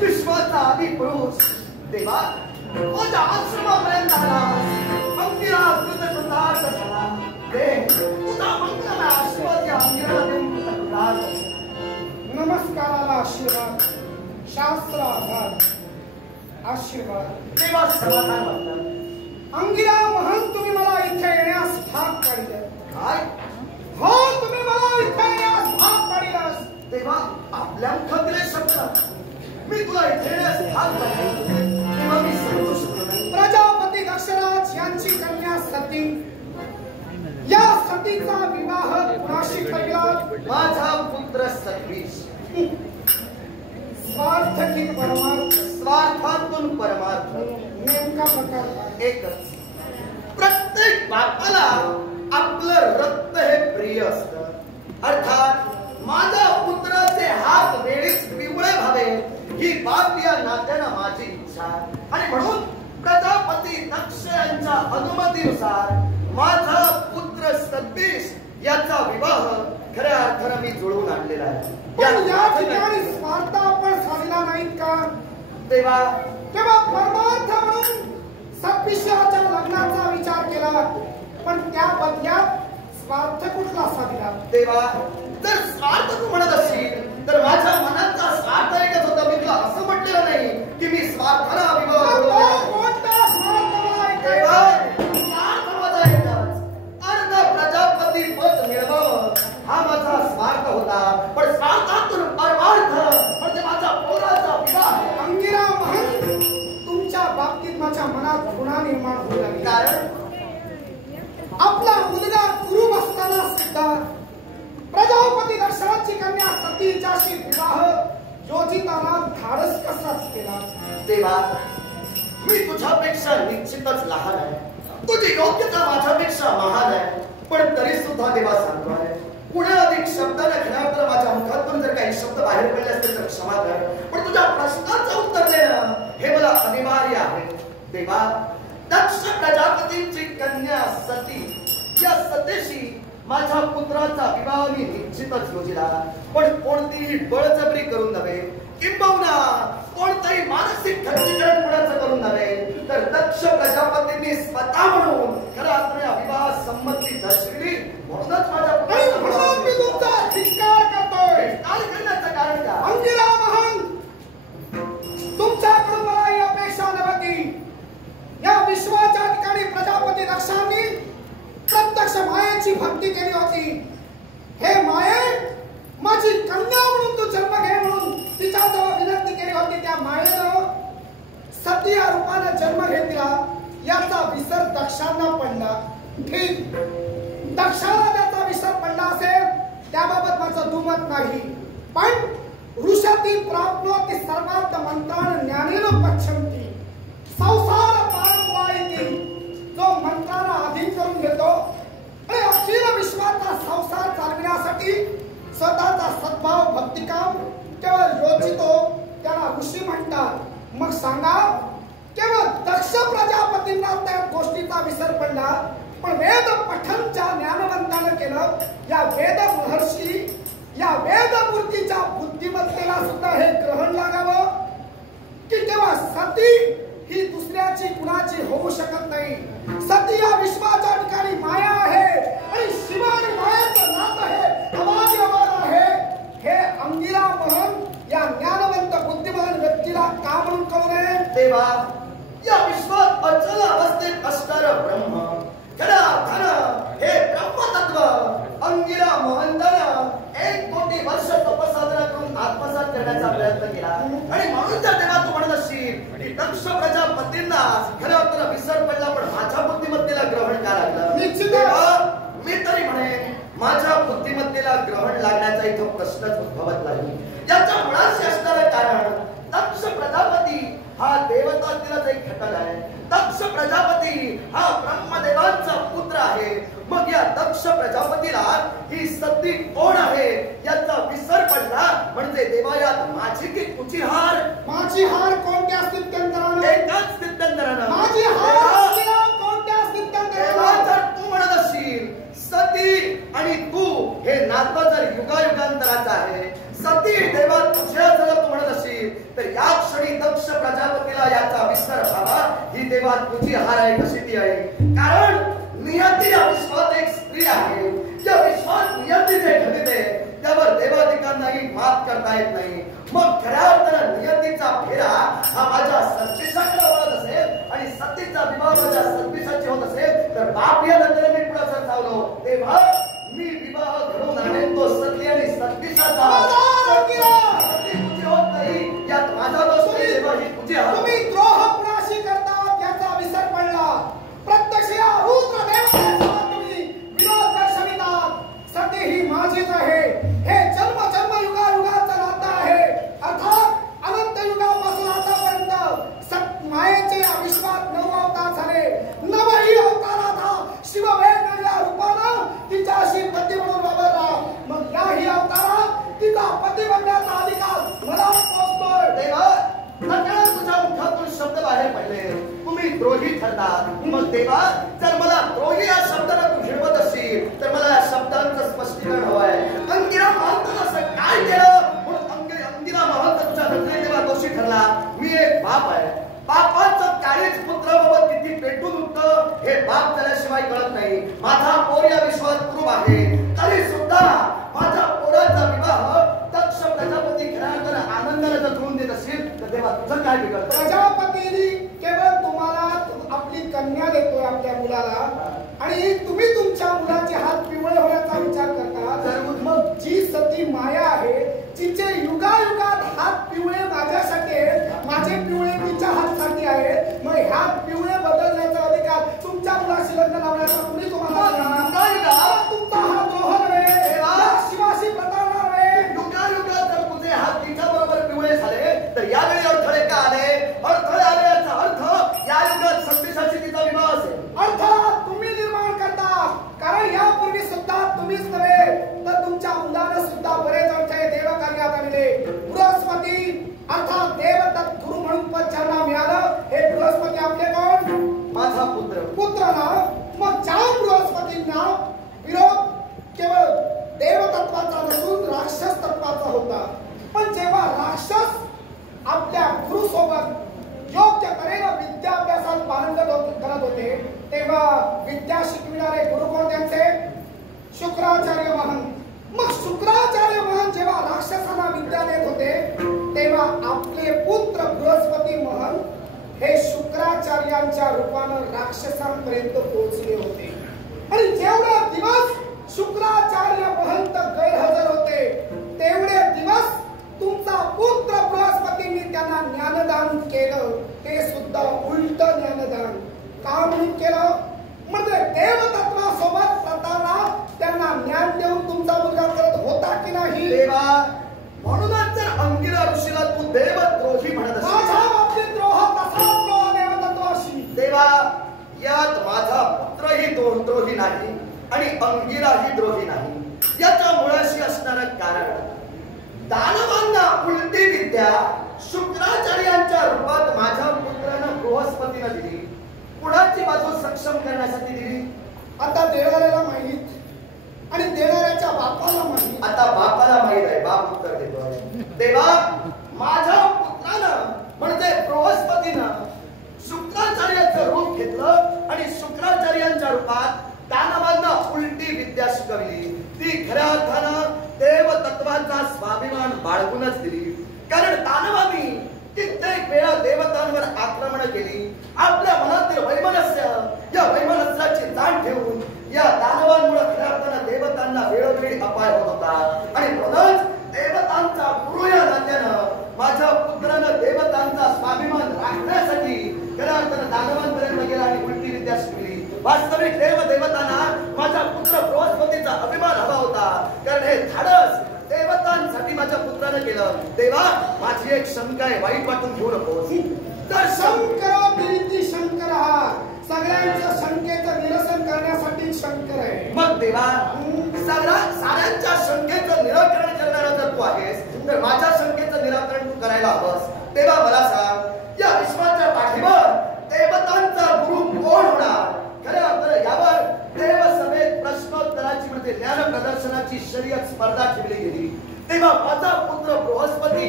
विश्वाचा आदी पुरुष देवा माझ्या आश्रमापर्यंत आला अंगिरा कृतकृतार्थ झाला दे तुझा मंगलमय आशीर्वाद या अंगिरा देऊन कृतकृतार्थ. नमस्काराला आशीर्वाद, शास्त्र आधार आशीर्वाद. देवा समाधान वाटलं. अंगिरा महंत तुम्ही मला इथे येण्यास भाग पाडिले. काय हो तुम्ही मला इथे येण्यास भाग पाडिलास. तेव्हा आपल्या मुखातले शब्द मी तुला इथे येण्यास भाग पाडले तेव्हा मी समजू शकलो नाही. प्रजापती दशरथ यांची कन्या सती, या सतीचा विवाह कुणाशी ठरला? माझा पुत्र सतीश. स्वार्थ की परमार्थ? स्वार्थातून परमार्थ. नेमका प्रकार एकच. प्रत्येक बापाला आपलं रक्त हे प्रिय असतं. अर्थात माझ्या पुत्राचे हात वेळीच पिवळे व्हावे ही बाप या नात्यानं माझी इच्छा आणि म्हणून प्रजापती दक्ष यांच्या अनुमतीनुसार माझा पुत्र सतीश याचा विवाह खऱ्या अर्थानं मी जुळवून आणलेला आहे. पण या ठिकाणी स्वार्थ आपण साधला नाहीत का? तेव्हा परमार्थ म्हणून सत्विश्वाच्या लग्नाचा विचार केला, पण त्या बदल्यात स्वार्थ कुठला साधला? तेव्हा जर स्वार्थ तू म्हणत असशील तर माझ्या मनाचा स्वार्थ एकच होता. मी तुला असं म्हटलेलं नाही की मी स्वार्थाला विवाह कोणता स्वार्थ? तेव्हा स्वार्थ माझा एकच. अर्ध प्रजापती पद मिळवावं हा माझा स्वार्थ होता. पण स्वार्थातून परमार्थ म्हणजे माझा पोराचा विवाह. अंगिरा महंत तुमच्या बाबतीत माझ्या मनात गुन्हा निर्माण होऊ लागली. कारण आपला मुलगा कुरूप असताना सुद्धा प्रजापती दशरथची कन्या सतीच्याशी विवाह योजिताना धाडस कसाच केला? तेव्हा मी तुझ्यापेक्षा निश्चितच लहान आहे. तुझी योग्यता माझ्यापेक्षा महान आहे. पण तरी सुद्धा देवा सांगतो आहे पुढे अधिक शब्दाने खऱ्या तर माझ्या मुखातून जर काही शब्द बाहेर पडले असतील तर क्षमा कर. पण तुझ्या प्रश्नाचं उत्तर देणं हे मला अनिवार्य आहे. तेव्हा दक्ष प्रजापतींची कन्या सती या सतीशी माझ्या पुत्राचा विवाह मी निश्चितच योजिला. पण कोणतीही बळजबरी करून नव्हे किंबहुना कोणताही मानसिक खच्चीकरण कुणाचं करून नव्हे तर दक्ष प्रजापतींनी स्वतः म्हणून खऱ्या अर्थाने विवाह संमती दर्शविली. म्हणूनच माझ्या म्हणून मी तुमचा धिक्कार करतोय. काय करण्याचं कारण काय? अंगिरा महंत तुमच्याकडून मला ही अपेक्षा नव्हती. या विश्वाच्या ठिकाणी प्रजापती दक्षांनी प्रत्यक्ष मायेची भक्ती केली होती. हे माये माझी कन्या म्हणून तू जन्म घे म्हणून तिच्याजवळ विनंती केली होती. त्या मायेनं सती या रूपाने जन्म घेतला. याचा विसर दक्षांना पडला. ठीक, दक्षाला त्याचा विसर पडला असेल त्याबाबत माझं दुमत नाही. पण ऋषती प्राप्नोति सर्वार्थ मंत्रान ज्ञानेन पश्यन्ति संसार पारवायती. जो मंत्राला अधीन करून घेतो आणि अखिल विश्वाचा संसार चालविण्यासाठी स्वतःचा सद्भाव भक्तिकाम केवळ योजितो त्याला ऋषी म्हणतात. मग सांगा केवळ दक्ष प्रजापतींना त्या गोष्टीचा विसर पडला, पण वेद पठन ज्या ज्ञानवंतानं केलं या वेद महर्षी या वेदमूर्तीच्या बुद्धिमत्तेला सुद्धा हे ग्रहण लागावं की तेव्हा सती ही दुसऱ्याची कुणाची होऊ शकत नाही. सती या विश्वाच्या ठिकाणी माया आहे आणि शिव आणि मायाचं नातं हे अवाढव्य आहे. हे अंगिरा महंत या ज्ञानवंत बुद्धिमान व्यक्तीला का म्हणून कळू नये? तेव्हा या विश्वात अचल अवस्थेत असणारं ब्रह्म खऱ्या अर्थानं हे ब्रह्मतत्व अंगिरा महंतानं 1 कोटी वर्ष तपसाधना करून आत्मसात करण्याचा प्रयत्न केला. आणि म्हणून जर तेव्हा तू म्हणत असशील की दक्ष प्रजापतींना खऱ्या अर्थानं विसर पडला पण माझ्या बुद्धिमत्तेला ग्रहण का लागलं? निश्चित मी तरी म्हणेन माझ्या बुद्धिमत्तेला ग्रहण लागण्याचा इथं प्रश्नच उद्भवत नाही. याच्या मुळाशी असणारं कारण दक्ष प्रजापती हा देवतातीलच एक घटक आहे. दक्ष प्रजापती हा ब्रह्मदेवांचा पुत्र आहे. मग या दक्ष प्रजापतीला ही सती कोण आहे याचा विसर पडला म्हणजे देवायात माझी की तुझी हार? माझी हार कोणत्या स्थित्यंतरानं? एकाच स्थित्यंतरानं. माझी हार कोणत्या स्थित्यंतरानं? जर तू म्हणत असशील सती आणि तू हे नातं जर युगायुगांतराचं आहे, सती देवा तुझ्या जर तू म्हणत असशील तर या तुझी हार आहे कशी ती आहे, कारण नियती या विश्वात एक स्त्री आहे. या विश्वात नियती जे घडते त्यावर देवादिकांनाही मात करता येत नाही. मग खऱ्या अर्थानं नियतीचा फेरा हा माझ्या सत्तीसाकडे वळत असेल आणि सत्तीचा विवाह माझ्या सत्तीसाची होत असेल तर बाप या नंतर मी पुढे सरसावलो तेव्हा मी विवाह घडवून आणेन तो सती आणि सत्तीसाचा होत नाही. यात माझा दोष नाही, तेव्हा ही तुझी तुम्ही द्रोह कुणाशी करता त्याचा विसर पडला. प्रत्यक्ष या रुद्र देवतेचा तुम्ही विरोध दर्शवितात. सती ही माझीच आहे. हे जन्म जन्म युगायुगाचं नातं आहे. अर्थात अनंत युगापासून आतापर्यंत मायेचे अविश्वास 9 अवतार झाले. 9ही अवतारात हा शिव वेगवेगळ्या रूपानं तिच्याशी पती म्हणून वावरला. मग याही अवतारात तिचा पती बनण्याचा अधिकार मला पोचतोय. देवा नकळत तुझ्या मुखातून शब्द बाहेर पडले, तुम्ही द्रोही ठरणार. मग देवा जर मला द्रोही या शब्दाला तू भिडवत असशील तर मला या शब्दांचं स्पष्टीकरण हवं आहे. अंगिरा महंत असं काय केलं म्हणून अंगिरा महंत तुझ्या नजरेत तेव्हा दोषी ठरला. मी एक बाप आहे. बापाचं कार्यच पुत्राबाबत किती पेटून उठतं हे बाप झाल्याशिवाय कळत नाही. माझा पोर या विश्वात कुरूप आहे तरी सुद्धा माझ्या पोराचा विवाह तक्ष प्रजापती खऱ्या अर्थानं आनंदाने जर जुळून देत असेल तर तेव्हा तुझं काय बिघडतं? प्रजापतीने केवळ तुम्हाला आपली कन्या देतोय आपल्या मुलाला आणि तुम्ही तुमच्या मुलाचे हात पिवळे होण्याचा विचार करता. तर मग जी सती माया आहे तिचे युगायुगात हात पिवळे माझ्यासाठी आहेत, माझे पिवळे तिच्या हातसाठी आहेत. मग हात पिवळे बदलण्याचा अधिकार तुमच्या मुलाशी लग्न लावण्याचा कुणी तुम्हाला तुमचा हा द्रोह नव्हे, शिवाशी प्रतारणा नव्हे. युगायुगात जर तुझे हात तिच्या बरोबर पिवळे झाले तर यावेळी अडथळे का आले? अडथळे आले याचा अर्थ या युगात सत्तीसाची तिचा विवाह असेल. अर्थ तुम्ही निर्माण करता. कारण यापूर्वी सुद्धा तुम्हीच नव्हे तर तुमच्या मुलानं सुद्धा बरेच अडथळे देव कार्यात आणले. बृहस्पती अर्थात देवदत्त गुरु म्हणून पद ज्यांना मिळालं हे बृहस्पती आपले कोण? माझा पुत्र ना. मग ज्या बृहस्पतींना विरोध केवळ देवतत्वाचा नसून राक्षस तत्वाचा होता. पण जेव्हा राक्षस आपल्या गुरु सोबत योग्य तऱ्हेने विद्याभ्यासात पारंगत करत होते तेव्हा विद्या शिकविणारे गुरु कोण त्यांचे? शुक्राचार्य महान. मग शुक्राचार्य महान जेव्हा राक्षसांना विद्या देत होते तेव्हा आपले पुत्र बृहस्पती महान हे शुक्राचार्यांच्या रूपानं राक्षसांपर्यंत पोहोचले होते. आणि जेवढे दिवस शुक्राचार्य महंत गैरहजर होते तेवढे दिवस तुमचा पुत्र बृहस्पतींनी त्यांना ज्ञानदान केलं. ते सुद्धा उलट ज्ञानदान का म्हणून केलं? म्हणजे देवतत्वासोबत प्रतारणा त्यांना ज्ञान देऊन तुमचा मुलगा करत होता की नाही? देवा म्हणूनच जर अंगिरा ऋषीला तू देवद्रोही म्हणत असेल, माझा बाबतीत द्रोह तसा द्रोह देवतत्वाशी. देवा यात माझा पुत्रही द्रोही नाही आणि अंगिराही द्रोही नाही. याच्या मुळाशी असणारं कारण दानवांना उलटी विद्या शुक्राचार्यांच्या रूपात माझ्या पुत्रानं बृहस्पतीनं दिली. कुणाची बाजू सक्षम करण्यासाठी दिली? आता देणाऱ्याला माहित आणि देणाऱ्याच्या बापाला माहित. आता बापाला माहित आहे, बाप उत्तर देतोय. तेव्हा माझ्या पुत्रानं म्हणजे बृहस्पतीनं शुक्राचार्याचं रूप घेतलं आणि शुक्राचार्यांच्या रूपात दानवांना उलटी विद्या शिकवली. ती खऱ्या अर्थानं देवतत्वाचा स्वाभिमान बाळगूनच दिली. कारण दानवांनी कित्येक वेळा देवतांवर आक्रमण केली. आपल्या मनातील वैमनस्य या वैमनस्याची जाण ठेवून या दानवांमुळे खऱ्या अर्थानं देवतांना वेळोवेळी अपाय होत होता. आणि म्हणूनच देवतांचा गुरु या नात्यानं माझ्या पुत्रानं देवतांचा स्वाभिमान राखण्यासाठी खऱ्या अर्थानं दानवांपर्यंत गेला आणि उलटी विद्या शिकली. वास्तविक देवतांना माझा पुत्र बृहस्पतीचा अभिमान हवा होता. कारण हे धाडस देवतांसाठी माझ्या पुत्रानं केलं. तेव्हा माझी एक शंका आहे, वाईट वाटून घेऊ नकोस. तर शंकरावती शंकर हा सगळ्यांच्या शंकेचं निरसन करण्यासाठी शंकर आहे. मग देवा साऱ्यांच्या शंकेचं निराकरण करणारा जर तू आहेस तर माझ्या शंकेचं निराकरण तू करायला हवंस. तेव्हा मला सांग या विश्वाच्या पाठीवर देवतांचा गुरु कोण होणार? खऱ्या अर्थानं यावर देवसभेत प्रश्नोत्तराची म्हणजे ज्ञान प्रदर्शनाची शर्यत स्पर्धा ठेवली गेली. तेव्हा माझा पुत्र बृहस्पती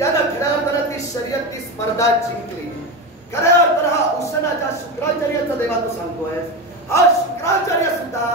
यानं खऱ्या अर्थानं ती शर्यत ती स्पर्धा जिंकली. खऱ्या अर्थानं हा उशनाच्या शुक्राचार्याचा देवा तू सांगतोय. हा शुक्राचार्य सुद्धा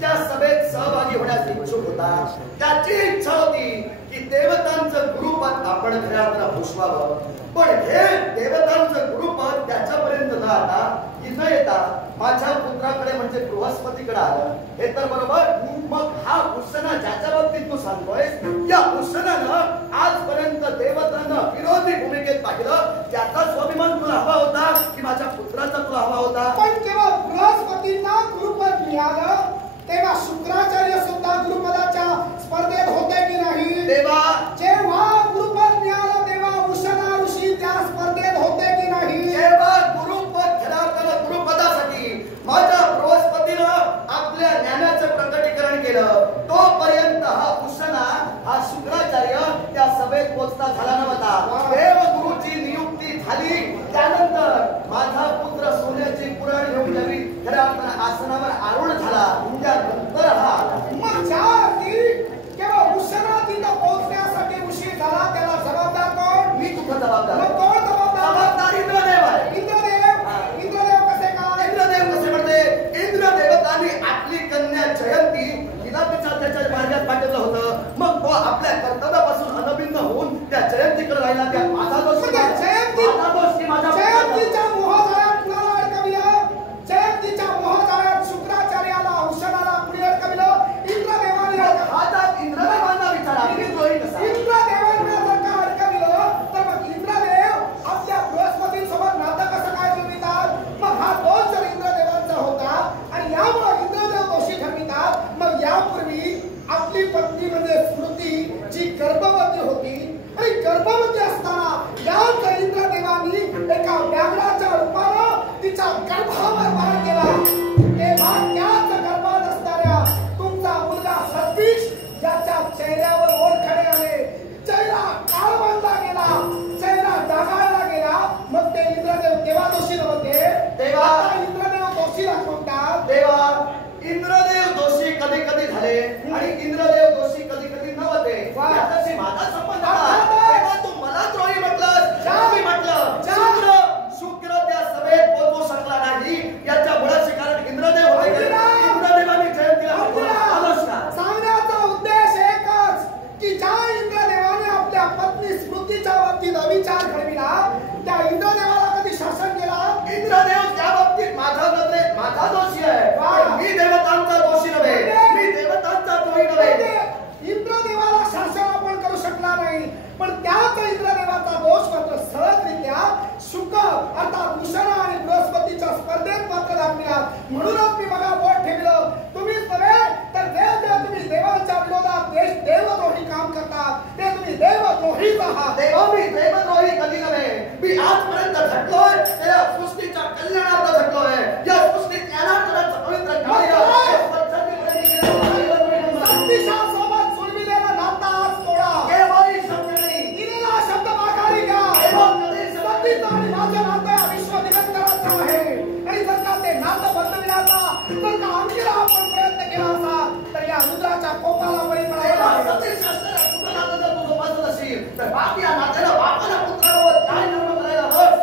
त्या सभेत सहभागी होण्यास इच्छुक होता. त्याची इच्छा होती की देवतांचं गुरुपद आपण खऱ्या अर्थानं भूषवावं. पण हे देवतांचं गुरुपद त्याच्यापर्यंत न आता न येता माझ्या पुत्राकडे म्हणजे बृहस्पतीकडे आलं. हे तर बरोबर. मग हा उशना ज्याच्या बाबतीत तू सांगतोय या उशनानं आजपर्यंत देवतांना विरोधी भूमिकेत पाहिलं. त्याचा स्वाभिमान तुला हवा होता की माझ्या पुत्राचा तुला हवा होता? पण जेव्हा बृहस्पतींना गुरुपद मिळालं तेव्हा शुक्राचार्य सुद्धा गुरुपदाच्या स्पर्धेत होते की नाही? तेव्हा जेव्हा गुरुपद मिळालं तेव्हा उशना ऋषी त्या स्पर्धेत होते की नाही? जेव्हा गुरुपद घरात गुरुपदासाठी माझ्या बृहस्पतीनं आपल्या ज्ञानाचं प्रकटीकरण केलं तोपर्यंत हा उशना हा शुक्राचार्य त्या सभेत पोचता झाला नव्हता. देवगुरुची नियुक्ती झाली त्यानंतर माझा पुत्र सोन्याची पुराण घेऊन नवी खऱ्या अर्थानं आसनावर आरूढ झाला. त्यानंतर हा मग ज्या अर्थी केवळ उशना तिथं पोहोचण्यासाठी उशीर झाला त्याला जबाबदार कोण? मी तुझा जबाबदार. मग कोण जबाबदार? जबाबदार इंद्रदेव आहे. इंद्रदेव कसे काय? इंद्रदेव कसे म्हणते? इंद्रदेवतांनी आपली कन्या जयंती हिला त्याच्या मार्गात पाठवलं होतं. मग तो आपल्या कर्तव्यापासून अनभिन्न होऊन त्या जयंतीकडे राहिला. त्या माझा दोष जयंतीच्या मोहजाळ्यात कुणाला अडकविलं? जयंतीच्या मोहजाळ्यात शुक्राचार्याला उशनाला कुणी अडकविलं? इंद्रदेवाने. हातात इंद्रदेवांना विचारा इंद्रदेवांना जर का अडकविलं तर मग इंद्रदेव आपल्या बृहस्पतीसोबत नातं कसं काय जुळवितात? मग हा दोष जर इंद्रदेवांचा होता आणि यामुळे इंद्रदेव दोषी ठरवितात. मग यापूर्वी आपली पत्नी म्हणजे स्मृती जी गर्भवती होती आणि गर्भवती असताना याच इंद्रदेवांनी एका व्याघ्राच्या रूपानं तिच्या गर्भावर मार केला. तेव्हा त्याच गर्भात असणाऱ्या तुमचा मुलगा सतीश ज्याच्या चेहऱ्यावर ओळखणे आले, चेहरा काळ बांधला गेला, चेहरा डागाळला गेला. मग ते इंद्रदेव तेव्हा दोषी नव्हते? तेव्हा इंद्रदेव दोषी दाखवतात. तेव्हा इंद्रदेव दोषी कधी कधी झाले आणि इंद्रदेव दोषी कधी कधी नव्हते. याच्याशी माझा संबंध तेव्हा तू मला द्रोही म्हटलं. शुक्र त्या सभेत पोहोचू शकला नाही याच्या मुळाचे कारण इंद्रदेव होते. इंद्रदेवाने जयंतीला सांगण्याचा उद्देश एकच की ज्या इंद्रदेवाने आपल्या पत्नी स्मृतीच्या बाबतीत अविचार घडविला त्या इंद्रदेवाला कधी शासन केला? इंद्रदेव त्या बाबतीत माझा दोषी आहे. मी देवतांचा दोषी नव्हे. मी देवतांचा द्रोही नव्हे. इंद्रदेवाला शासन आपण करू शकला नाही पण त्याच इंद्रदेवाचा दोष मात्र सहजरित्या शुक्र अर्थात उशना आणि बृहस्पतीच्या स्पर्धेत मात्र दाखविला. म्हणूनच मी बघा बोट ठेवलं. तुम्हीच नव्हे तर देव तुम्ही देवांच्या विरोधात देवद्रोही काम करतात ते तुम्ही देवद्रोहीच आहात. मी देवद्रोही कधी नव्हे. मी आजपर्यंत झटलोय त्या सृष्टीच्या कल्याणार्थ झटलोय. या सृष्टी ज्ञानार्थ पवित्र सोबत जुळविलेला नाता आज तोडा. केव्हाही शब्द नाही. दिलेला शब्द माघारी घ्या. सतीचं आणि माझं नातं विश्व निरंतराचं आहे आणि जर का ते नातं बदलविण्याचा जर का आमच्याला आपण प्रयत्न केला असा तर या रुद्राच्या कोपाला बळी पडायला तू जोपासत असेल तर बाप या नात्याला बापाला पुत्रावर काय निर्माण करायला हवं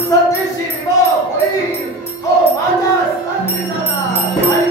सतीशी विवाह होईल तो माझ्या संगीताला